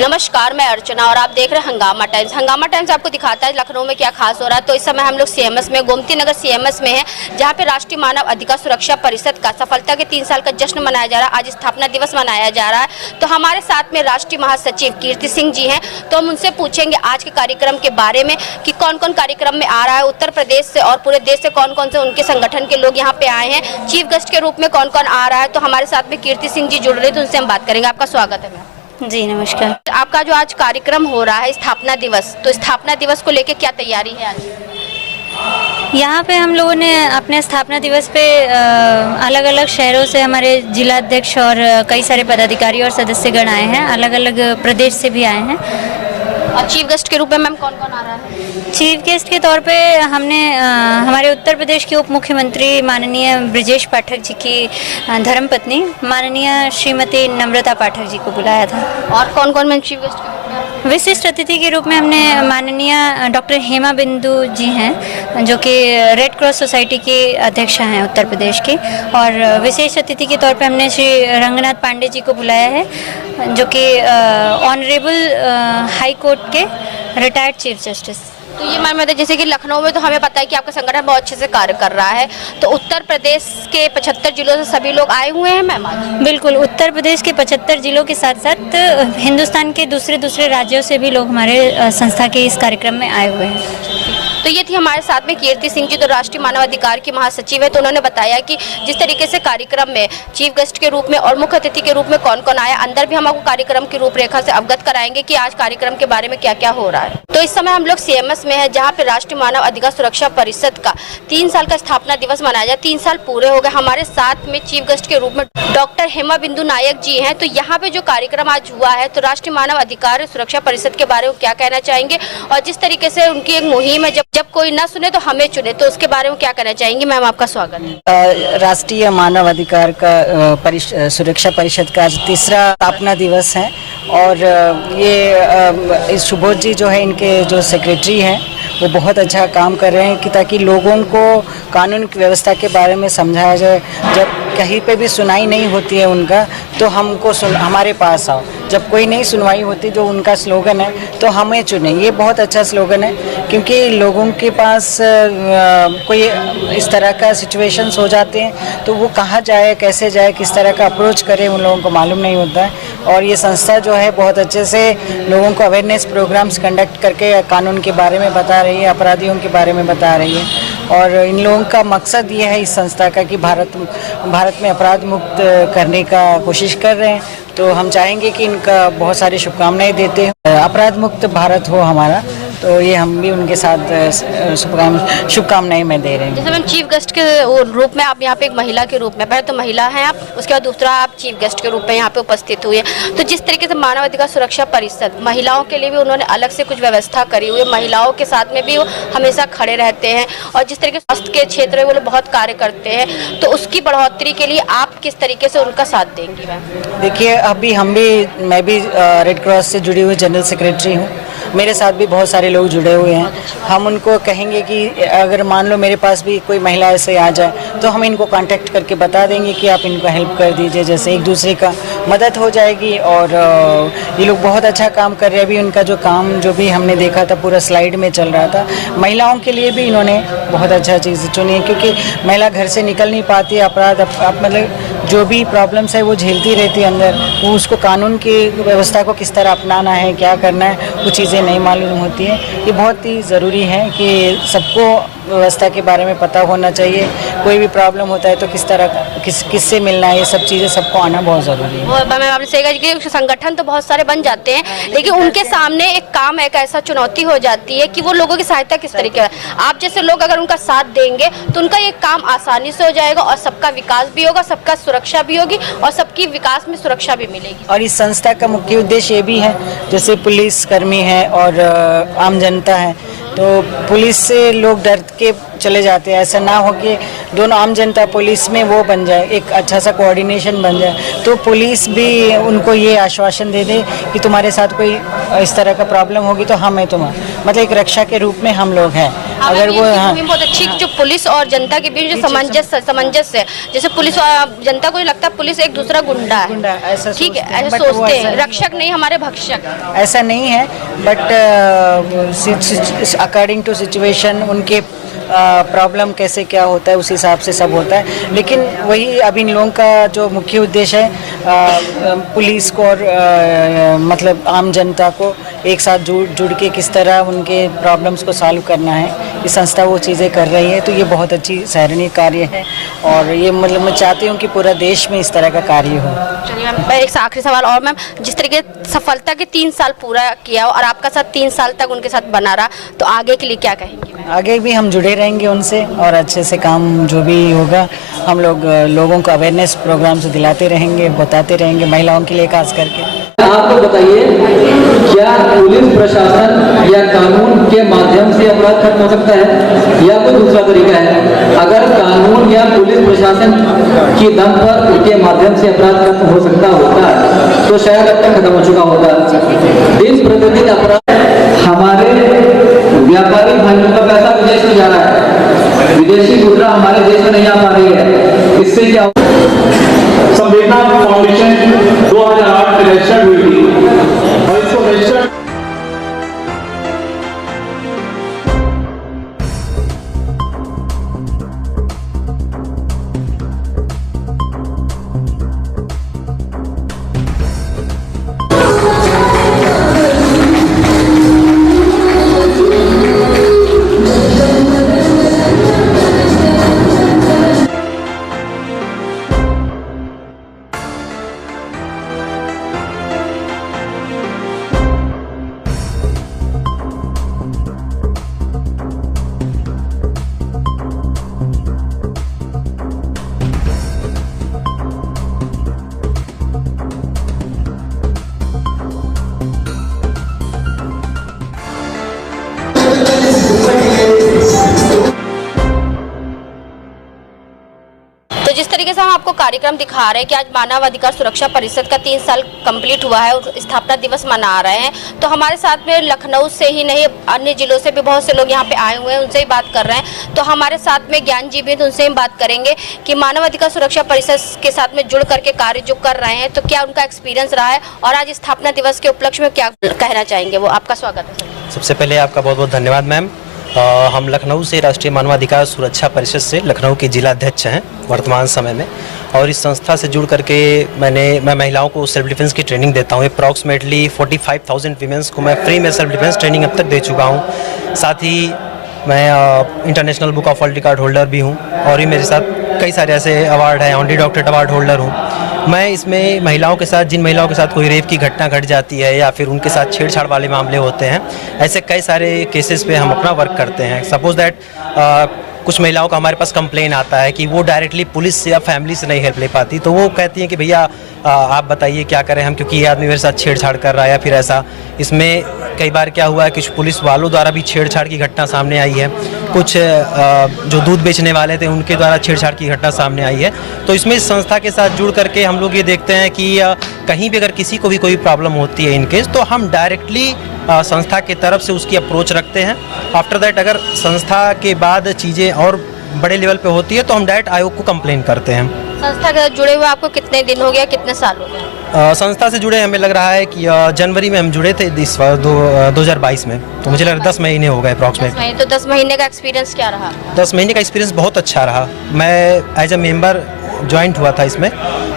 नमस्कार, मैं अर्चना और आप देख रहे हैं हंगामा टाइम्स। हंगामा टाइम्स आपको दिखाता है लखनऊ में क्या खास हो रहा है। तो इस समय हम लोग सीएमएस में, गोमती नगर सीएमएस में हैं, जहां पे राष्ट्रीय मानव अधिकार सुरक्षा परिषद का सफलता के 3 साल का जश्न मनाया जा रहा है। आज स्थापना दिवस मनाया जा रहा है। तो हमारे साथ में राष्ट्रीय महासचिव कीर्ति सिंह जी हैं। तो हम उनसे पूछेंगे आज के कार्यक्रम के बारे में कि कौन कौन कार्यक्रम में आ रहा है, उत्तर प्रदेश से और पूरे देश से कौन कौन से उनके संगठन के लोग यहाँ पे आए हैं, चीफ गेस्ट के रूप में कौन कौन आ रहा है। तो हमारे साथ में कीर्ति सिंह जी जुड़ रहे हैं, तो उनसे हम बात करेंगे। आपका स्वागत है मैम। जी नमस्कार। आपका जो आज कार्यक्रम हो रहा है स्थापना दिवस, तो स्थापना दिवस को लेकर क्या तैयारी है आज? यहाँ पे हम लोगों ने अपने स्थापना दिवस पे अलग अलग शहरों से हमारे जिला अध्यक्ष और कई सारे पदाधिकारी और सदस्यगण आए हैं, अलग अलग प्रदेश से भी आए हैं। और चीफ गेस्ट के रूप में मैम कौन कौन आ रहा है? चीफ गेस्ट के तौर पे हमने हमारे उत्तर प्रदेश के उप मुख्यमंत्री माननीय ब्रजेश पाठक जी की धर्मपत्नी माननीय श्रीमती नम्रता पाठक जी को बुलाया था। और कौन कौन मैम चीफ गेस्ट के रूप में? विशिष्ट अतिथि के रूप में हमने माननीय डॉक्टर हेमा बिंदु जी हैं, जो कि रेड क्रॉस सोसाइटी की अध्यक्षा हैं उत्तर प्रदेश की, और विशेष अतिथि के तौर पे हमने श्री रंगनाथ पांडे जी को बुलाया है, जो कि ऑनरेबल हाई कोर्ट के रिटायर्ड चीफ जस्टिस। तो ये मैम जैसे कि लखनऊ में तो हमें पता है कि आपका संगठन बहुत अच्छे से कार्य कर रहा है, तो उत्तर प्रदेश के 75 जिलों से सभी लोग आए हुए हैं मैम आज? बिल्कुल, उत्तर प्रदेश के 75 जिलों के साथ साथ हिंदुस्तान के दूसरे राज्यों से भी लोग हमारे संस्था के इस कार्यक्रम में आए हुए हैं। तो ये थी हमारे साथ में कीर्ति सिंह जी, तो राष्ट्रीय मानव अधिकार की महासचिव है। तो उन्होंने बताया कि जिस तरीके से कार्यक्रम में चीफ गेस्ट के रूप में और मुख्य अतिथि के रूप में कौन कौन आया, अंदर भी हम आपको कार्यक्रम की रूपरेखा से अवगत कराएंगे कि आज कार्यक्रम के बारे में क्या क्या हो रहा है। तो इस समय हम लोग सीएमएस में है, जहाँ पे राष्ट्रीय मानव अधिकार सुरक्षा परिषद का 3 साल का स्थापना दिवस मनाया जाए। 3 साल पूरे हो गए। हमारे साथ में चीफ गेस्ट के रूप में डॉक्टर हेमा बिंदु नायक जी हैं। तो यहाँ पे जो कार्यक्रम आज हुआ है, तो राष्ट्रीय मानव अधिकार सुरक्षा परिषद के बारे में क्या कहना चाहेंगे, और जिस तरीके से उनकी एक मुहिम है, जब कोई ना सुने तो हमें चुने, तो उसके बारे में क्या कहना चाहेंगे मैम? आपका स्वागत है। राष्ट्रीय मानव अधिकार का सुरक्षा परिषद का आज 3रा स्थापना दिवस है, और ये सुबोध जी जो है, इनके जो सेक्रेटरी हैं, वो बहुत अच्छा काम कर रहे हैं कि ताकि लोगों को कानून की व्यवस्था के बारे में समझाया जाए। जब कहीं पे भी सुनाई नहीं होती है उनका, तो हमको हमारे पास आओ। जब कोई नहीं सुनवाई होती, जो उनका स्लोगन है, तो हमें चुने। ये बहुत अच्छा स्लोगन है, क्योंकि लोगों के पास कोई इस तरह का सिचुएशंस हो जाते हैं, तो वो कहाँ जाए, कैसे जाए, किस तरह का अप्रोच करे, उन लोगों को मालूम नहीं होता है। और ये संस्था जो है बहुत अच्छे से लोगों को अवेयरनेस प्रोग्राम्स कंडक्ट करके कानून के बारे में बता रही है, अपराधियों के बारे में बता रही है। और इन लोगों का मकसद ये है इस संस्था का कि भारत में अपराध मुक्त करने का कोशिश कर रहे हैं। तो हम चाहेंगे कि इनका बहुत सारी शुभकामनाएं देते हैं, अपराध मुक्त भारत हो हमारा। तो ये हम भी उनके साथ शुभकामनाएं मैं दे रहे हैं। जैसे मैम चीफ गेस्ट के रूप में आप यहाँ पे एक महिला के रूप में, पहले तो महिला हैं आप, उसके बाद दूसरा आप चीफ गेस्ट के रूप में यहाँ पे उपस्थित हुए। तो जिस तरीके से मानव अधिकार सुरक्षा परिषद महिलाओं के लिए भी उन्होंने अलग से कुछ व्यवस्था करी हुई है, महिलाओं के साथ में भी वो हमेशा खड़े रहते हैं, और जिस तरीके से स्वास्थ्य के क्षेत्र में वो लोग बहुत कार्य करते हैं, तो उसकी बढ़ोतरी के लिए आप किस तरीके से उनका साथ देंगी मैम? देखिए, अभी मैं भी रेड क्रॉस से जुड़ी हुई जनरल सेक्रेटरी हूँ। मेरे साथ भी बहुत सारे लोग जुड़े हुए हैं। हम उनको कहेंगे कि अगर मान लो मेरे पास भी कोई महिला ऐसे आ जाए, तो हम इनको कांटेक्ट करके बता देंगे कि आप इनको हेल्प कर दीजिए, जैसे एक दूसरे का मदद हो जाएगी। और ये लोग बहुत अच्छा काम कर रहे हैं। अभी उनका जो काम जो भी हमने देखा था, पूरा स्लाइड में चल रहा था। महिलाओं के लिए भी इन्होंने बहुत अच्छा चीज़ चुनी है, क्योंकि महिला घर से निकल नहीं पाती, अपराध मतलब जो भी प्रॉब्लम्स है वो झेलती रहती है अंदर। वो उसको कानून की व्यवस्था को किस तरह अपनाना है, क्या करना है, वो चीज़ें नहीं मालूम होती है। ये बहुत ही ज़रूरी है कि सबको व्यवस्था के बारे में पता होना चाहिए। कोई भी प्रॉब्लम होता है तो किस तरह किससे मिलना है, ये सब चीज़ें सबको आना बहुत ज़रूरी है। मैं आपने सही कहा कि संगठन तो बहुत सारे बन जाते हैं, लेकिन उनके सामने एक काम एक ऐसा चुनौती हो जाती है कि वो लोगों की सहायता किस तरीके से। आप जैसे लोग अगर उनका साथ देंगे तो उनका ये काम आसानी से हो जाएगा, और सबका विकास भी होगा, सबका सुरक्षा भी होगी, और सबकी विकास में सुरक्षा भी मिलेगी। और इस संस्था का मुख्य उद्देश्य ये भी है, जैसे पुलिस कर्मी है और आम जनता है, तो पुलिस से लोग डर के चले जाते हैं। ऐसा ना हो कि दोनों आम जनता पुलिस में वो बन जाए, एक अच्छा सा कोऑर्डिनेशन बन जाए। तो पुलिस भी उनको ये आश्वासन दे दे कि तुम्हारे साथ कोई इस तरह का प्रॉब्लम होगी तो हम हैं, मतलब एक रक्षा के रूप में हम लोग हैं। अगर वो मुहिम बहुत अच्छी जो पुलिस और जनता के बीच जो सामंजस्य है, जैसे पुलिस और जनता को लगता है पुलिस एक दूसरा गुंडा है, ऐसा ठीक है, सोचते हैं, ऐसा but वो सोचते हैं, ऐसा रक्षक नहीं हमारे भक्षक। ऐसा नहीं है, बट अकॉर्डिंग टू सिचुएशन उनके प्रॉब्लम कैसे क्या होता है उस हिसाब से सब होता है। लेकिन वही अब इन लोगों का जो मुख्य उद्देश्य है पुलिस को और मतलब आम जनता को एक साथ जुड़ के किस तरह उनके प्रॉब्लम्स को सॉल्व करना है, ये संस्था वो चीज़ें कर रही है। तो ये बहुत अच्छी सराहनीय कार्य है और ये मतलब मैं चाहती हूँ कि पूरा देश में इस तरह का कार्य हो। चलिए मैम, एक आखिरी सवाल और मैम, जिस तरीके सफलता के 3 साल पूरा किया और आपका साथ 3 साल तक उनके साथ बना रहा, तो आगे के लिए क्या कहेंगे? आगे भी हम जुड़े रहेंगे उनसे और अच्छे से काम जो भी होगा हम लोग लोगों को अवेयरनेस प्रोग्राम से दिलाते रहेंगे, बताते रहेंगे, महिलाओं के लिए खास करके। आपको बताइए, क्या पुलिस प्रशासन या कानून के माध्यम से अपराध खत्म हो सकता है या कोई दूसरा तरीका है? अगर कानून या पुलिस प्रशासन की दम पर के माध्यम से अपराध खत्म हो सकता होता तो शायद अब तक खत्म हो चुका होता। दिन प्रतिदिन अपराध, हमारे व्यापारी भाइयों का पैसा विदेश में जा रहा है, विदेशी मुद्रा हमारे देश में नहीं आ पा रही है। इससे क्या संवेदना फाउंडेशन 2008 में रजिस्टर्ड हुई थी और इसको रजिस्टर्ड तो जिस तरीके से हम आपको कार्यक्रम दिखा रहे हैं कि आज मानव अधिकार सुरक्षा परिषद का 3 साल कंप्लीट हुआ है और स्थापना दिवस मना रहे हैं, तो हमारे साथ में लखनऊ से ही नहीं अन्य जिलों से भी बहुत से लोग यहाँ पे आए हुए हैं, उनसे ही बात कर रहे हैं। तो हमारे साथ में ज्ञानजीवी हैं, तो उनसे ही बात करेंगे कि मानव अधिकार सुरक्षा परिषद के साथ में जुड़ करके कार्य जो कर रहे हैं, तो क्या उनका एक्सपीरियंस रहा है और आज स्थापना दिवस के उपलक्ष्य में क्या कहना चाहेंगे वो। आपका स्वागत है सर। सबसे पहले आपका बहुत बहुत धन्यवाद मैम। हम लखनऊ से राष्ट्रीय मानवाधिकार सुरक्षा परिषद से लखनऊ के जिला अध्यक्ष हैं वर्तमान समय में, और इस संस्था से जुड़ करके मैं महिलाओं को सेल्फ डिफेंस की ट्रेनिंग देता हूँ। अप्रॉक्सीमेटली 45,000 वीमेंस को मैं फ्री में सेल्फ डिफेंस ट्रेनिंग अब तक दे चुका हूँ। साथ ही मैं international book of world record holder भी हूँ और भी मेरे साथ कई सारे ऐसे अवार्ड हैं, ऑनरी डॉक्टरेट अवार्ड होल्डर हूँ। मैं इसमें महिलाओं के साथ, जिन महिलाओं के साथ कोई रेप की घटना घट जाती है या फिर उनके साथ छेड़छाड़ वाले मामले होते हैं, ऐसे कई सारे केसेस पे हम अपना वर्क करते हैं। सपोज दैट कुछ महिलाओं का हमारे पास कंप्लेन आता है कि वो डायरेक्टली पुलिस से या फैमिली से नहीं हेल्प ले पाती, तो वो कहती हैं कि भैया आप बताइए क्या करें हम, क्योंकि ये आदमी मेरे साथ छेड़छाड़ कर रहा है या फिर ऐसा। इसमें कई बार क्या हुआ है कि पुलिस वालों द्वारा भी छेड़छाड़ की घटना सामने आई है, कुछ जो दूध बेचने वाले थे उनके द्वारा छेड़छाड़ की घटना सामने आई है। तो इसमें इस संस्था के साथ जुड़ करके हम लोग ये देखते हैं कि कहीं भी अगर किसी को भी कोई प्रॉब्लम होती है इन केस, तो हम डायरेक्टली संस्था की तरफ से उसकी अप्रोच रखते हैं। आफ्टर दैट अगर संस्था के बाद चीज़ें और बड़े लेवल पे होती है तो हम डायरेक्ट आयोग को कंप्लेन करते हैं। संस्था के साथ जुड़े हुए आपको कितने दिन हो गया, कितने साल हो गए? संस्था से जुड़े हमें लग रहा है कि जनवरी में हम जुड़े थे 2022 में, तो मुझे लग रहा है 10 महीने हो गए अप्रॉक्सीमेट। तो 10 महीने का एक्सपीरियंस क्या रहा? 10 महीने का एक्सपीरियंस बहुत अच्छा रहा। मैं एज ए मेंबर ज्वाइंट हुआ था इसमें,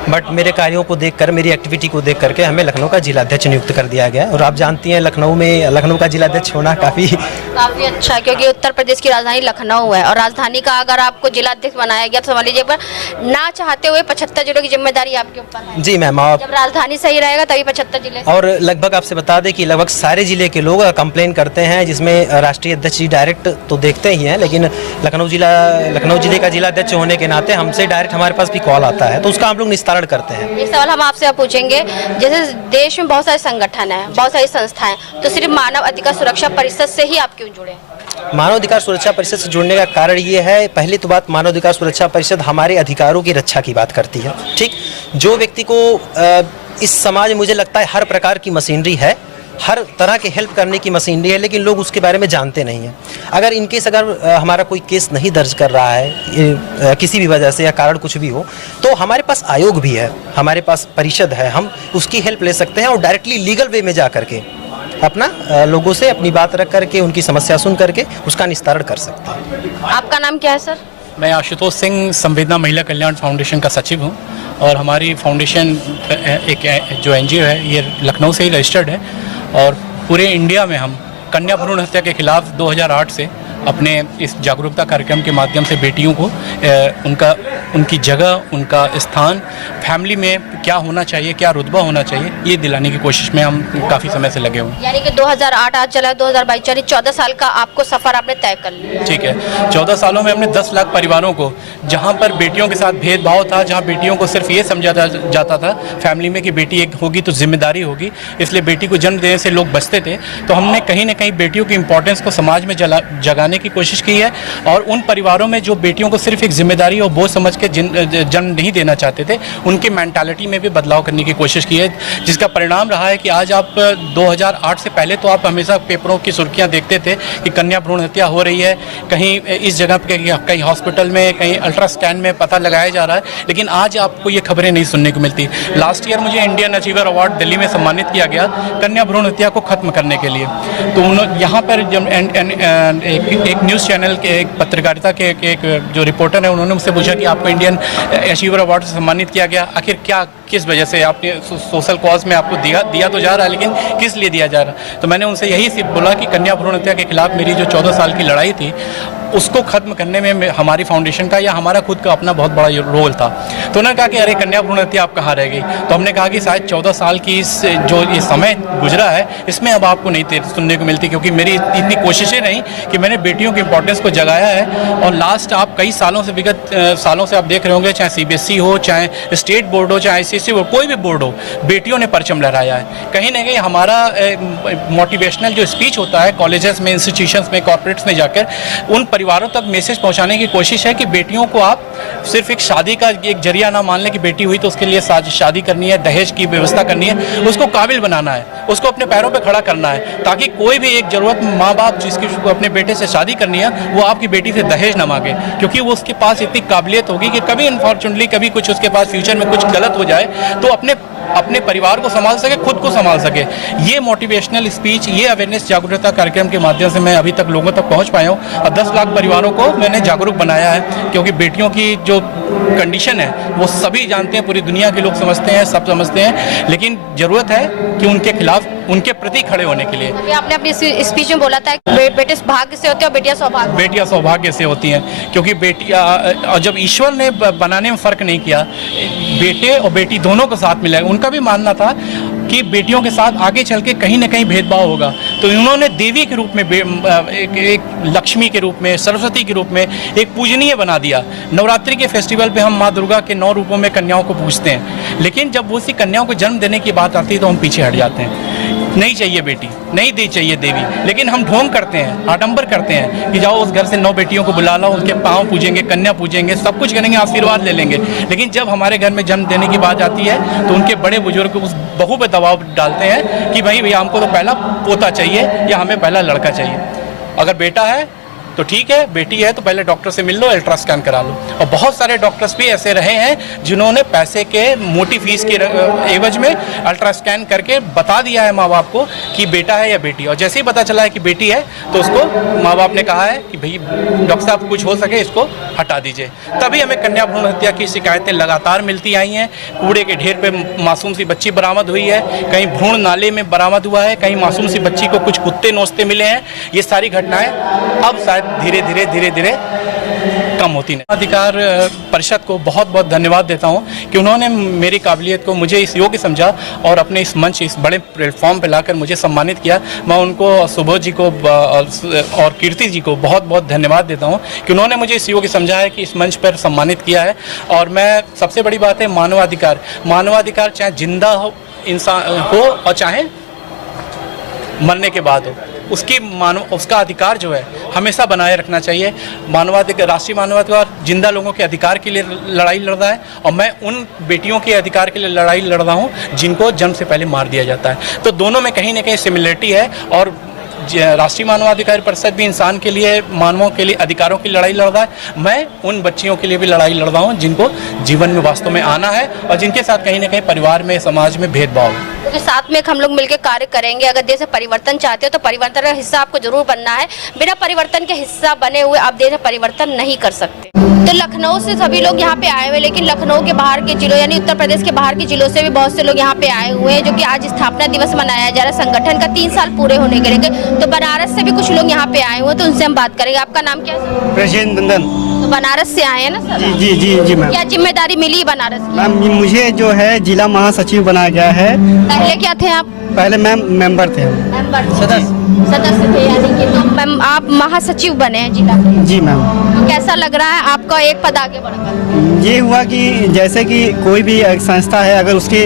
बट मेरे कार्यों को देखकर, मेरी एक्टिविटी को देख करके हमें लखनऊ का जिला अध्यक्ष नियुक्त कर दिया गया। और आप जानती हैं लखनऊ का जिला अध्यक्ष होना काफ़ी अच्छा, क्योंकि उत्तर प्रदेश की राजधानी लखनऊ है और राजधानी का अगर आपको जिला अध्यक्ष बनाया गया तो समझ लीजिए पर ना चाहते हुए 75 जिलों की जिम्मेदारी आपके ऊपर है। जी मैम, जब राजधानी सही रहेगा तभी 75 जिले। और लगभग आपसे बता दें कि लगभग सारे जिले के लोग कंप्लेन करते हैं, जिसमें राष्ट्रीय अध्यक्ष जी डायरेक्ट तो देखते ही हैं, लेकिन लखनऊ जिले का जिला अध्यक्ष होने के नाते हमसे डायरेक्ट हमारे पास भी कॉल आता है, तो उसका हम लोग निस्तारण करते हैं। एक सवाल हम आपसे पूछेंगे, जैसे देश में बहुत सारे संगठन हैं, बहुत सारी संस्थाएं, तो सिर्फ मानव अधिकार सुरक्षा परिषद से ही आप क्यों जुड़े? मानव अधिकार सुरक्षा परिषद से जुड़ने का कारण ये है, पहली तो बात, मानव अधिकार सुरक्षा परिषद हमारे अधिकारों की रक्षा की बात करती है। ठीक, जो व्यक्ति को इस समाज में मुझे लगता है हर प्रकार की मशीनरी है, हर तरह के हेल्प करने की मशीनरी है, लेकिन लोग उसके बारे में जानते नहीं हैं। अगर इनकेस अगर हमारा कोई केस नहीं दर्ज कर रहा है किसी भी वजह से या कारण कुछ भी हो, तो हमारे पास आयोग भी है, हमारे पास परिषद है, हम उसकी हेल्प ले सकते हैं और डायरेक्टली लीगल वे में जा करके अपना लोगों से अपनी बात रख करके उनकी समस्या सुन करके उसका निस्तारण कर सकते हैं। आपका नाम क्या है सर? मैं आशुतोष सिंह संवेदना महिला कल्याण फाउंडेशन का सचिव हूँ और हमारी फाउंडेशन एक जो एनजीओ है ये लखनऊ से ही रजिस्टर्ड है और पूरे इंडिया में हम कन्या भ्रूण हत्या के खिलाफ 2008 से अपने इस जागरूकता कार्यक्रम के माध्यम से बेटियों को उनकी जगह, उनका स्थान, फैमिली में क्या होना चाहिए, क्या रुतबा होना चाहिए, ये दिलाने की कोशिश में हम काफ़ी समय से लगे हुए हैं। यानी कि 2008 आज चला, 2022 यानी 14 साल का आपको सफ़र आपने तय कर लिया। ठीक है, 14 सालों में हमने 10 लाख परिवारों को, जहाँ पर बेटियों के साथ भेदभाव था, जहाँ बेटियों को सिर्फ ये समझा जाता था फैमिली में कि बेटी एक होगी तो जिम्मेदारी होगी, इसलिए बेटी को जन्म देने से लोग बचते थे, तो हमने कहीं ना कहीं बेटियों की इंपॉर्टेंस को समाज में जगाने की कोशिश की है और उन परिवारों में जो बेटियों को सिर्फ एक जिम्मेदारी और बोझ समझ के जन्म नहीं देना चाहते थे, उनके मेंटालिटी में भी बदलाव करने की कोशिश की है, जिसका परिणाम रहा है कि आज आप 2008 से पहले तो आप हमेशा पेपरों की सुर्खियां देखते थे कि कन्या भ्रूण हत्या हो रही है, कहीं इस जगह पे कहीं हॉस्पिटल में, कहीं अल्ट्रास्कैन में पता लगाया जा रहा है, लेकिन आज आपको ये खबरें नहीं सुनने को मिलती। लास्ट ईयर मुझे इंडियन अचीवर अवार्ड दिल्ली में सम्मानित किया गया कन्या भ्रूण हत्या को खत्म करने के लिए। तो यहाँ पर जब एक न्यूज़ चैनल के एक पत्रकारिता के एक जो रिपोर्टर है, उन्होंने मुझसे पूछा कि आपको इंडियन अचीवर अवार्ड से सम्मानित किया गया, आखिर क्या, किस वजह से आपने सोशल कॉज में आपको दिया तो जा रहा है, लेकिन किस लिए दिया जा रहा है? तो मैंने उनसे यही बोला कि कन्या भ्रूण हत्या के खिलाफ मेरी जो 14 साल की लड़ाई थी उसको खत्म करने में हमारी फाउंडेशन का या हमारा खुद का अपना बहुत बड़ा रोल था। तो उन्होंने कहा कि अरे कन्या भ्रूण हत्या आप कहाँ रह गई? तो हमने कहा कि शायद 14 साल की जो ये समय गुजरा है इसमें अब आपको नहीं सुनने को मिलती, क्योंकि मेरी इतनी कोशिशें रहीं कि मैंने बेटियों की इंपॉर्टेंस को जगाया है। और लास्ट आप कई सालों से, विगत सालों से आप देख रहे होंगे, चाहे CBSE हो, चाहे स्टेट बोर्ड हो, चाहे ICSE हो, कोई भी बोर्ड हो, बेटियों ने परचम लहराया है। कहीं ना कहीं हमारा मोटिवेशनल जो स्पीच होता है कॉलेजेस में, इंस्टीट्यूशंस में, कॉर्पोरेट्स में जाकर उन परिवारों तक मैसेज पहुंचाने की कोशिश है कि बेटियों को आप सिर्फ एक शादी का एक जरिया ना मान लें कि बेटी हुई तो उसके लिए शादी करनी है, दहेज की व्यवस्था करनी है, उसको काबिल बनाना है, उसको अपने पैरों पे खड़ा करना है, ताकि कोई भी एक ज़रूरत माँ बाप जिसकी अपने बेटे से शादी करनी है वो आपकी बेटी से दहेज ना मांगे, क्योंकि वो उसके पास इतनी काबिलियत होगी कि कभी अनफॉर्चुनेटली कभी कुछ उसके पास फ्यूचर में कुछ गलत हो जाए तो अपने परिवार को संभाल सके, खुद को संभाल सके। ये मोटिवेशनल स्पीच, ये अवेयरनेस जागरूकता कार्यक्रम के माध्यम से मैं अभी तक लोगों तक पहुंच पाया हूँ और 10 लाख परिवारों को मैंने जागरूक बनाया है, क्योंकि बेटियों की जो कंडीशन है वो सभी जानते हैं, पूरी दुनिया के लोग समझते हैं, सब समझते हैं, लेकिन ज़रूरत है कि उनके खिलाफ, उनके प्रति खड़े होने के लिए। अभी आपने अपनी स्पीच में बोला था बेटे भाग्य से होते हैं और बेटियां सौभाग्य से होती हैं, क्योंकि बेटियां, और जब ईश्वर ने बनाने में फ़र्क नहीं किया, बेटे और बेटी दोनों को साथ मिलाया। उनका भी मानना था कि बेटियों के साथ आगे चल के कहीं ना कहीं भेदभाव होगा, तो उन्होंने देवी के रूप में, एक लक्ष्मी के रूप में, सरस्वती के रूप में एक पूजनीय बना दिया। नवरात्रि के फेस्टिवल पे हम माँ दुर्गा के 9 रूपों में कन्याओं को पूजते हैं, लेकिन जब वो उसी कन्याओं को जन्म देने की बात आती है तो हम पीछे हट जाते हैं। नहीं चाहिए बेटी, नहीं दी चाहिए देवी, लेकिन हम ढोंग करते हैं, आडंबर करते हैं कि जाओ उस घर से 9 बेटियों को बुला लाओ, उनके पाँव पूजेंगे, कन्या पूजेंगे, सब कुछ करेंगे, आशीर्वाद ले लेंगे, लेकिन जब हमारे घर में जन्म देने की बात आती है तो उनके बड़े बुजुर्ग उस बहू पे दबाव डालते हैं कि भाई भैया हमको तो पहला पोता चाहिए या हमें पहला लड़का चाहिए। अगर बेटा है तो ठीक है, बेटी है तो पहले डॉक्टर से मिल लो, अल्ट्रास्कैन करा लो। और बहुत सारे डॉक्टर्स भी ऐसे रहे हैं जिन्होंने पैसे के मोटी फीस के एवज में अल्ट्रास्कैन करके बता दिया है माँ बाप को कि बेटा है या बेटी, और जैसे ही पता चला है कि बेटी है तो उसको माँ बाप ने कहा है कि भाई डॉक्टर साहब कुछ हो सके इसको हटा दीजिए। तभी हमें कन्या भ्रूण हत्या की शिकायतें लगातार मिलती आई हैं। कूड़े के ढेर पर मासूम सी बच्ची बरामद हुई है, कहीं भ्रूण नाले में बरामद हुआ है, कहीं मासूम सी बच्ची को कुछ कुत्ते नोचते मिले हैं। ये सारी घटनाएं अब शायद धीरे धीरे कम होती है। अधिकार परिषद को बहुत बहुत धन्यवाद देता हूं कि उन्होंने मेरी काबिलियत को, मुझे इस योग्य समझा और अपने इस मंच, इस बड़े प्लेटफॉर्म पे लाकर मुझे सम्मानित किया। मैं उनको, सुबोध जी को और कीर्ति जी को बहुत बहुत धन्यवाद देता हूं कि उन्होंने मुझे इस योग्य समझा है कि इस मंच पर सम्मानित किया है। और मैं, सबसे बड़ी बात है मानवाधिकार चाहे जिंदा हो इंसान हो और चाहे मरने के बाद हो, उसका अधिकार जो है हमेशा बनाए रखना चाहिए। राष्ट्रीय मानवाधिकार जिंदा लोगों के अधिकार के लिए लड़ाई लड़ रहा है और मैं उन बेटियों के अधिकार के लिए लड़ाई लड़ रहा हूँ जिनको जन्म से पहले मार दिया जाता है। तो दोनों में कहीं ना कहीं सिमिलरिटी है और राष्ट्रीय मानवाधिकार परिषद भी इंसान के लिए, मानवों के लिए अधिकारों की लड़ाई लड़ रहा है। मैं उन बच्चियों के लिए भी लड़ाई लड़ रहा हूँ जिनको जीवन में वास्तव में आना है और जिनके साथ कहीं ना कहीं परिवार में, समाज में भेदभाव है। तो साथ में हम लोग मिलकर कार्य करेंगे। अगर देश में परिवर्तन चाहते हो तो परिवर्तन का हिस्सा आपको जरूर बनना है। बिना परिवर्तन के हिस्सा बने हुए आप देश में परिवर्तन नहीं कर सकते। तो लखनऊ से सभी लोग यहाँ पे आए हुए, लेकिन लखनऊ के बाहर के जिलों यानी उत्तर प्रदेश के बाहर के जिलों से भी बहुत से लोग यहाँ पे आए हुए हैं, जो कि आज स्थापना दिवस मनाया जा रहा है संगठन का 3 साल पूरे होने के लिए। तो बनारस से भी कुछ लोग यहाँ पे आए हुए हैं, तो उनसे हम बात करेंगे। आपका नाम क्या है? प्रजेंद्र नंदन। तो बनारस से आए हैं ना सर? जी जी जी मैम। क्या जिम्मेदारी मिली बनारस की? मैम मुझे जो है जिला महासचिव बनाया गया है। पहले क्या थे आप? पहले मैम मेंबर थे। सदस्य थे, यानी कि तो मैम आप महासचिव बने हैं जिला के। जी मैम। तो कैसा लग रहा है आपका एक पद आगे बढ़कर? ये हुआ कि जैसे कि कोई भी एक संस्था है, अगर उसके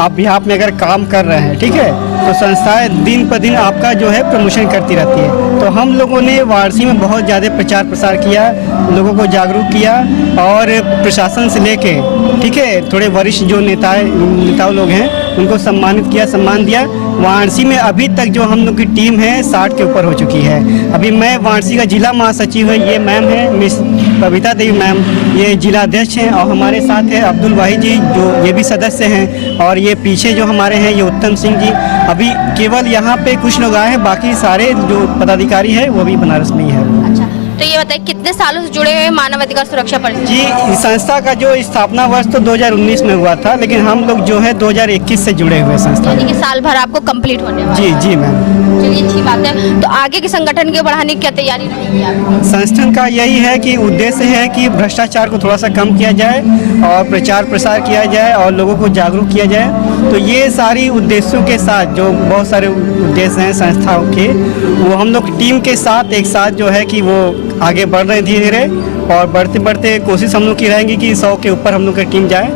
आप बिहाफ में अगर काम कर रहे हैं, ठीक है, तो संस्थाएं दिन पर दिन आपका जो है प्रमोशन करती रहती है। तो हम लोगों ने वाराणसी में बहुत ज़्यादा प्रचार प्रसार किया, लोगों को जागरूक किया और प्रशासन से लेके, ठीक है, थोड़े वरिष्ठ जो नेताओं लोग हैं उनको सम्मानित किया, सम्मान दिया। वाराणसी में अभी तक जो हम लोग की टीम है 60 के ऊपर हो चुकी है। अभी मैं वाराणसी का जिला महासचिव है, ये मैम है मिस बबीता देवी मैम, ये जिला अध्यक्ष हैं और हमारे साथ है अब्दुल वाहिद जी जो ये भी सदस्य हैं, और ये पीछे जो हमारे हैं ये उत्तम सिंह जी। अभी केवल यहाँ पे कुछ लोग आए हैं, बाकी सारे जो पदाधिकारी है वो भी बनारस में ही है। अच्छा, तो ये बताइए कितने सालों से जुड़े हुए हैं मानव अधिकार सुरक्षा परिषद? जी, इस संस्था का जो स्थापना वर्ष तो 2019 में हुआ था, लेकिन हम लोग जो है 2021 से जुड़े हुए संस्था। यानी कि साल भर आपको कंप्लीट होने वाला है। जी जी मैम। चलिए अच्छी बात है। तो आगे के संगठन के बढ़ाने की क्या तैयारी रहेगी आपकी? संगठन का यही है कि उद्देश्य है कि भ्रष्टाचार को थोड़ा सा कम किया जाए और प्रचार प्रसार किया जाए और लोगों को जागरूक किया जाए। तो ये सारी उद्देश्यों के साथ जो बहुत सारे उद्देश्य हैं संस्थाओं के, वो हम लोग टीम के साथ एक साथ जो है कि वो आगे बढ़ रहे हैं धीरे धीरे, और बढ़ते बढ़ते कोशिश हम लोग की रहेंगी कि 100 के ऊपर हम लोग की टीम जाए,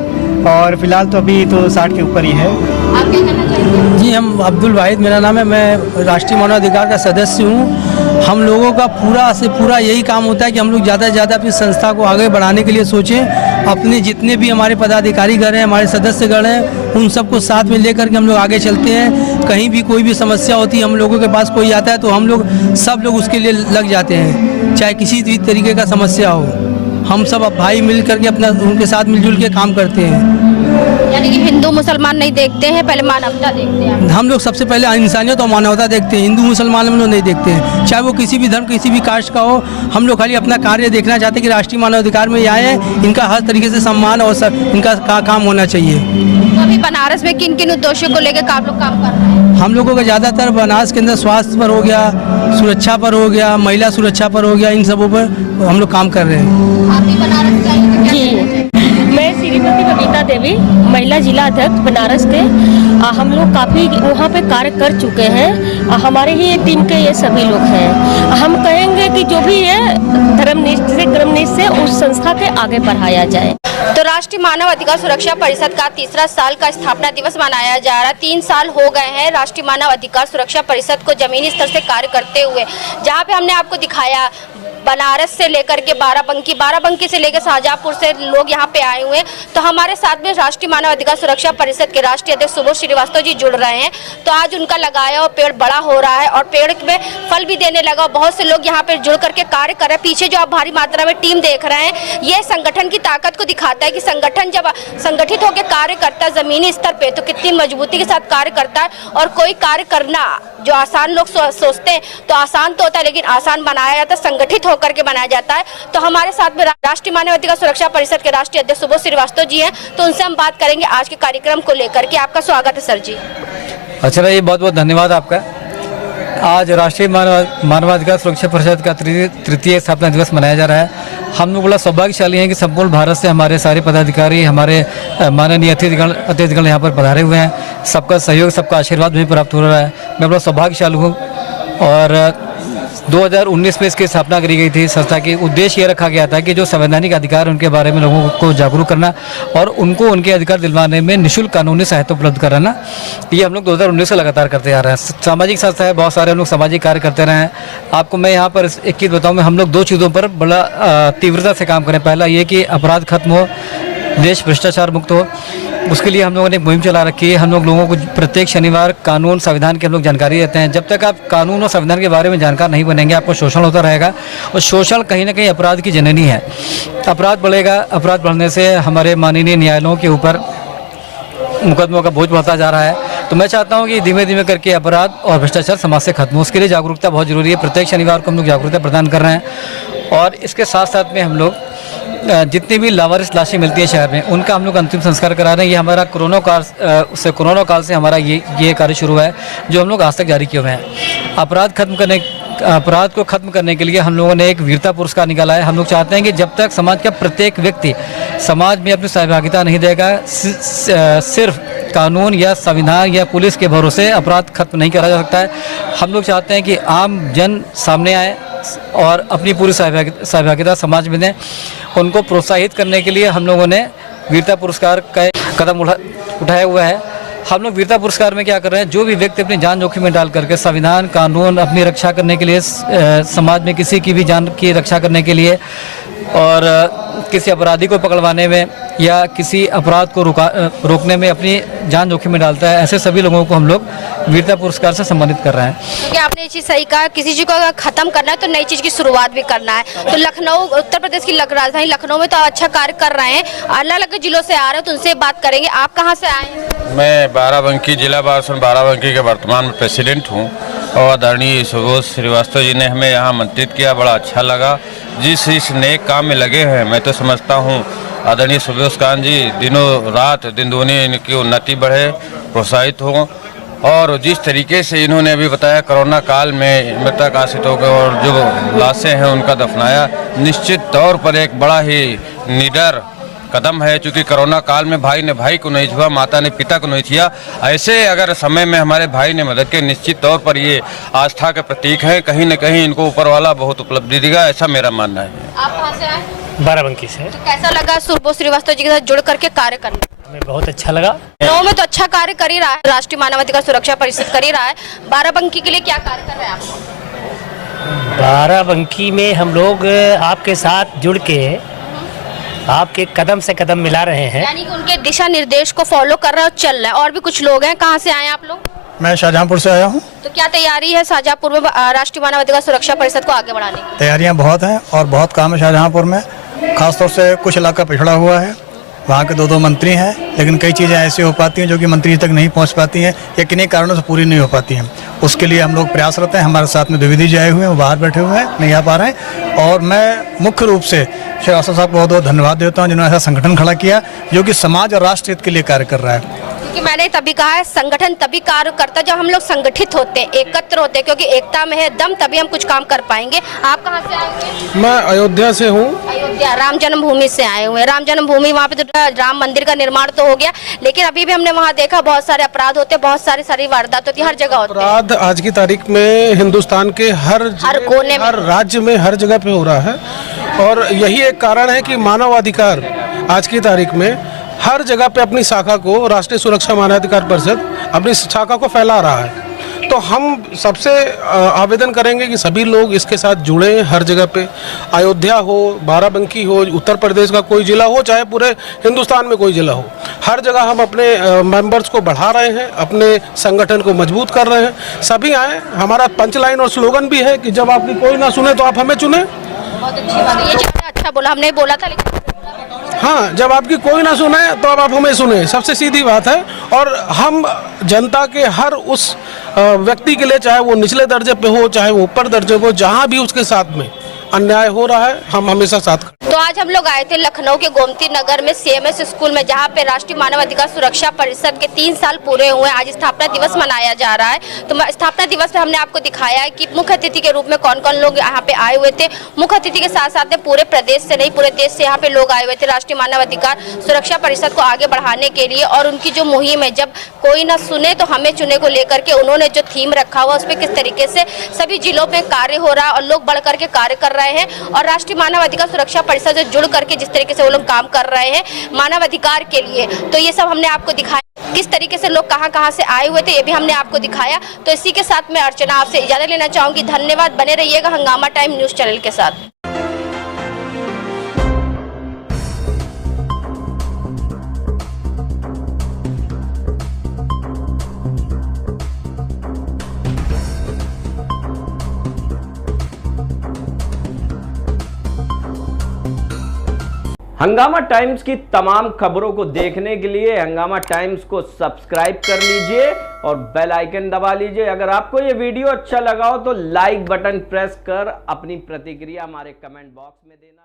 और फिलहाल तो अभी तो 60 के ऊपर ही है। आप क्या कहना चाहेंगे? जी, हम अब्दुल वाहिद मेरा नाम है, मैं राष्ट्रीय मानवाधिकार का सदस्य हूँ। हम लोगों का पूरा से पूरा यही काम होता है कि हम लोग ज़्यादा से ज़्यादा अपनी संस्था को आगे बढ़ाने के लिए सोचें। अपने जितने भी हमारे पदाधिकारीगण हैं, हमारे सदस्यगण हैं, उन सबको साथ में लेकर के हम लोग आगे चलते हैं। कहीं भी कोई भी समस्या होती है, हम लोगों के पास कोई आता है तो हम लोग सब लोग उसके लिए लग जाते हैं, चाहे किसी भी तरीके का समस्या हो। हम सब भाई मिल करके अपना उनके साथ मिलजुल के काम करते हैं। यानी कि हिंदू मुसलमान नहीं देखते हैं, पहले मानवता देखते हैं। हम लोग सबसे पहले इंसानियत और मानवता देखते हैं, हिंदू मुसलमान हम लोग नहीं देखते हैं, चाहे वो किसी भी धर्म, किसी भी कास्ट का हो। हम लोग खाली अपना कार्य देखना चाहते हैं कि राष्ट्रीय मानवाधिकार में ये आए हैं, इनका हर तरीके से सम्मान और इनका काम होना चाहिए। तो अभी बनारस में किन किन उद्देश्यों को लेकर आप लोग काम कर रहे हैं? हम लोगों का ज़्यादातर बनारस के अंदर स्वास्थ्य पर हो गया, सुरक्षा पर हो गया, महिला सुरक्षा पर हो गया, इन सबों पर हम लोग काम कर रहे हैं। आप भी बनारस से आए हैं तो क्या कहना चाहेंगे? मैं श्रीमती बबीता देवी, महिला जिला अध्यक्ष बनारस के। हम लोग काफ़ी वहाँ पे कार्य कर चुके हैं। हमारे ही टीम के ये सभी लोग हैं। हम कहेंगे कि जो भी है धर्मनिष्ठ से उस संस्था के आगे बढ़ाया जाए। तो राष्ट्रीय मानव अधिकार सुरक्षा परिषद का 3रा साल का स्थापना दिवस मनाया जा रहा है। 3 साल हो गए हैं राष्ट्रीय मानव अधिकार सुरक्षा परिषद को जमीनी स्तर से कार्य करते हुए, जहां पे हमने आपको दिखाया बनारस से लेकर के बाराबंकी से लेकर शाहजहांपुर से लोग यहाँ पे आए हुए हैं। तो हमारे साथ में राष्ट्रीय मानव अधिकार सुरक्षा परिषद के राष्ट्रीय अध्यक्ष सुबोध श्रीवास्तव जी जुड़ रहे हैं। तो आज उनका लगाया और पेड़ बड़ा हो रहा है और पेड़ में फल भी देने लगा। बहुत से लोग यहाँ पे जुड़ करके कार्य कर रहे हैं। पीछे जो आप भारी मात्रा में टीम देख रहे हैं, ये संगठन की ताकत को दिखाता है कि संगठन जब संगठित होकर कार्य करता है जमीनी स्तर पे, तो कितनी मजबूती के साथ कार्य करता है। और कोई कार्य करना जो आसान लोग सोचते हैं तो आसान तो होता है, लेकिन आसान बनाया जाता है, संगठित होकर के बनाया जाता है। तो हमारे साथ में राष्ट्रीय मानव अधिकार सुरक्षा परिषद के राष्ट्रीय अध्यक्ष सुबोध श्रीवास्तव जी हैं। तो उनसे हम बात करेंगे आज के कार्यक्रम को लेकर के। आपका स्वागत है सर जी। अच्छा रही, बहुत बहुत धन्यवाद आपका। आज राष्ट्रीय मानवाधिकार सुरक्षा परिषद का तृतीय स्थापना दिवस मनाया जा रहा है। हम लोग बड़ा सौभाग्यशाली हैं कि संपूर्ण भारत से हमारे सारे पदाधिकारी, हमारे माननीय अतिथिगण यहाँ पर पधारे हुए हैं। सबका सहयोग, सबका आशीर्वाद भी प्राप्त हो रहा है। मैं बड़ा सौभाग्यशाली हूँ। और 2019 में इसकी स्थापना करी गई थी संस्था की। उद्देश्य ये रखा गया था कि जो संवैधानिक अधिकार उनके बारे में लोगों को जागरूक करना और उनको उनके अधिकार दिलवाने में निःशुल्क कानूनी सहायता उपलब्ध कराना। ये हम लोग 2019 से लगातार करते आ रहे हैं। सामाजिक संस्था है, बहुत सारे हम लोग सामाजिक कार्य करते रहे हैं। आपको मैं यहाँ पर एक चीज़ बताऊँ, मैं हम लोग 2 चीज़ों पर बड़ा तीव्रता से काम करें। पहला ये कि अपराध खत्म हो, देश भ्रष्टाचार मुक्त हो, उसके लिए हम लोगों ने एक मुहिम चला रखी है। हम लोग लोगों को प्रत्येक शनिवार कानून संविधान की हम लोग जानकारी देते हैं। जब तक आप कानून और संविधान के बारे में जानकार नहीं बनेंगे, आपको शोषण होता रहेगा और शोषण कहीं ना कहीं अपराध की जननी है। अपराध बढ़ेगा, अपराध बढ़ने से हमारे माननीय न्यायालयों के ऊपर मुकदमों का बोझ बढ़ता जा रहा है। तो मैं चाहता हूं कि धीमे धीमे करके अपराध और भ्रष्टाचार समाज से खत्म हो। उसके लिए जागरूकता बहुत ज़रूरी है। प्रत्येक शनिवार को हम लोग जागरूकता प्रदान कर रहे हैं और इसके साथ साथ में हम लोग जितनी भी लावारिस लाशें मिलती हैं शहर में, उनका हम लोग अंतिम संस्कार करा रहे हैं। ये हमारा कोरोना काल से हमारा ये कार्य शुरू है जो हम लोग आज तक जारी किए हुए हैं। अपराध को खत्म करने के लिए हम लोगों ने एक वीरता पुरस्कार निकाला है। हम लोग चाहते हैं कि जब तक समाज का प्रत्येक व्यक्ति समाज में अपनी सहभागिता नहीं देगा, सिर्फ कानून या संविधान या पुलिस के भरोसे अपराध खत्म नहीं करा जा सकता है। हम लोग चाहते हैं कि आम जन सामने आए और अपनी पूरी सहभागिता समाज में दें। उनको प्रोत्साहित करने के लिए हम लोगों ने वीरता पुरस्कार का कदम उठाया हुआ है। हम लोग वीरता पुरस्कार में क्या कर रहे हैं, जो भी व्यक्ति अपनी जान जोखिम में डाल करके संविधान कानून अपनी रक्षा करने के लिए, समाज में किसी की भी जान की रक्षा करने के लिए और किसी अपराधी को पकड़वाने में या किसी अपराध को रोकने में अपनी जान जोखिम में डालता है, ऐसे सभी लोगों को हम लोग वीरता पुरस्कार से सम्मानित कर रहे हैं। क्योंकि आपने ये चीज़ सही कहा, किसी चीज़ को अगर खत्म करना है तो नई चीज़ की शुरुआत भी करना है। तो लखनऊ, उत्तर प्रदेश की राजधानी लखनऊ में तो अच्छा कार्य कर रहे हैं, अलग अलग जिलों से आ रहे हैं, तो उनसे बात करेंगे। आप कहाँ से आए हैं? मैं बाराबंकी, जिला बार संघ बाराबंकी के वर्तमान में प्रेसिडेंट हूँ और आदरणीय सुबोध श्रीवास्तव जी ने हमें यहाँ आमंत्रित किया, बड़ा अच्छा लगा। जिस इस नेक काम में लगे हैं, मैं तो समझता हूँ आदरणीय सुबोध खान जी दिनों रात दिन दूनी इनकी उन्नति बढ़े, प्रोत्साहित हो। और जिस तरीके से इन्होंने अभी बताया कोरोना काल में मृतक आश्रितों को और जो लाशें हैं उनका दफनाया, निश्चित तौर पर एक बड़ा ही निडर कदम है। क्योंकि कोरोना काल में भाई ने भाई को नहीं छुआ, माता ने पिता को नहीं छुआ। ऐसे अगर समय में हमारे भाई ने मदद की, निश्चित तौर पर ये आस्था के प्रतीक है। कहीं न कहीं इनको ऊपर वाला बहुत उपलब्धि देगा, ऐसा मेरा मानना है। आप कहाँ से आए? बाराबंकी से। तो कैसा लगा सुबोध श्रीवास्तव जी के साथ जुड़ करके कार्य करना? हमें बहुत अच्छा लगा। लखनऊ में तो अच्छा कार्य कर ही रहा है, राष्ट्रीय मानवाधिकार सुरक्षा परिषद कर ही रहा है। बाराबंकी के लिए क्या कार्य कर रहे हैं आप? बाराबंकी में हम लोग आपके साथ जुड़ के आपके कदम से कदम मिला रहे हैं, यानी कि उनके दिशा निर्देश को फॉलो कर रहे हैं और चल रहे हैं। और भी कुछ लोग हैं, कहाँ से आए हैं आप लोग? मैं शाहजहाँपुर से आया हूँ। तो क्या तैयारी है शाहजहाँपुर में राष्ट्रीय मानवाधिकार सुरक्षा परिषद को आगे बढ़ाने की? तैयारियाँ बहुत हैं और बहुत काम है शाहजहाँपुर में। खासतौर से कुछ इलाका पिछड़ा हुआ है, वहाँ के 2 मंत्री हैं, लेकिन कई चीज़ें ऐसी हो पाती हैं जो कि मंत्री तक नहीं पहुँच पाती हैं या किन्हीं कारणों से पूरी नहीं हो पाती हैं। उसके लिए हम लोग प्रयासरत हैं। हमारे साथ में द्विवेदी जी आए हुए हैं, वो बाहर बैठे हुए हैं, नहीं आ पा रहे हैं। और मैं मुख्य रूप से श्रीवास्तव साहब को बहुत बहुत धन्यवाद देता हूँ जिन्होंने ऐसा संगठन खड़ा किया जो कि समाज और राष्ट्र हित के लिए कार्य कर रहा है। क्योंकि मैंने तभी कहा है, संगठन तभी कार्य करता है जब हम लोग संगठित होते हैं, एकत्र होते हैं, क्योंकि एकता में है दम, तभी हम कुछ काम कर पाएंगे। आप कहाँ से आए हुए? मैं अयोध्या से हूँ। अयोध्या, राम जन्मभूमि से आए हुए हैं। राम जन्मभूमि, वहाँ पे तो राम मंदिर का निर्माण तो हो गया, लेकिन अभी भी हमने वहाँ देखा बहुत सारे अपराध होते हैं, बहुत सारी वारदात होती है, हर जगह होती है। अपराध आज की तारीख में हिंदुस्तान के हर कोने में, हर राज्य में, हर जगह पे हो रहा है। और यही एक कारण है कि मानवाधिकार आज की तारीख में हर जगह पे अपनी शाखा को, राष्ट्रीय सुरक्षा मानवाधिकार परिषद अपनी शाखा को फैला रहा है। तो हम सबसे आवेदन करेंगे कि सभी लोग इसके साथ जुड़े। हर जगह पे, अयोध्या हो, बाराबंकी हो, उत्तर प्रदेश का कोई जिला हो, चाहे पूरे हिंदुस्तान में कोई जिला हो, हर जगह हम अपने मेंबर्स को बढ़ा रहे हैं, अपने संगठन को मजबूत कर रहे हैं। सभी आए। हमारा पंचलाइन और स्लोगन भी है कि जब आपकी कोई ना सुने तो आप हमें चुने। बहुत अच्छी बात है, ये अच्छा बोला, हमने बोला था लेकिन हाँ, जब आपकी कोई ना सुने तो अब आप हमें सुने, सबसे सीधी बात है। और हम जनता के हर उस व्यक्ति के लिए, चाहे वो निचले दर्जे पे हो, चाहे वो ऊपर दर्जे पे हो, जहाँ भी उसके साथ में अन्याय हो रहा है, हम हमेशा साथ खड़े हैं। तो आज हम लोग आए थे लखनऊ के गोमती नगर में CMS स्कूल में, जहां पे राष्ट्रीय मानव अधिकार सुरक्षा परिषद के 3 साल पूरे हुए। आज स्थापना दिवस मनाया जा रहा है। तो स्थापना दिवस में हमने आपको दिखाया है कि मुख्य अतिथि के रूप में कौन कौन लोग यहाँ पे आए हुए थे। मुख्य अतिथि के साथ साथ में पूरे प्रदेश से नहीं, पूरे देश से यहाँ पे लोग आए हुए थे राष्ट्रीय मानव अधिकार सुरक्षा परिषद को आगे बढ़ाने के लिए। और उनकी जो मुहिम है, जब कोई ना सुने तो हमें चुने को लेकर के उन्होंने जो थीम रखा हुआ, उस पर किस तरीके से सभी जिलों में कार्य हो रहा है और लोग बढ़ करके कार्य कर रहे हैं। और राष्ट्रीय मानव अधिकार सुरक्षा परिषद से जुड़ करके जिस तरीके से वो लोग काम कर रहे हैं मानव अधिकार के लिए, तो ये सब हमने आपको दिखाया। किस तरीके से लोग कहां से आए हुए थे ये भी हमने आपको दिखाया। तो इसी के साथ मैं अर्चना आपसे इजाजत लेना चाहूंगी। धन्यवाद। बने रहिएगा हंगामा टाइम न्यूज चैनल के साथ। हंगामा टाइम्स की तमाम खबरों को देखने के लिए हंगामा टाइम्स को सब्सक्राइब कर लीजिए और बेल आइकन दबा लीजिए। अगर आपको ये वीडियो अच्छा लगा हो तो लाइक बटन प्रेस कर अपनी प्रतिक्रिया हमारे कमेंट बॉक्स में देना।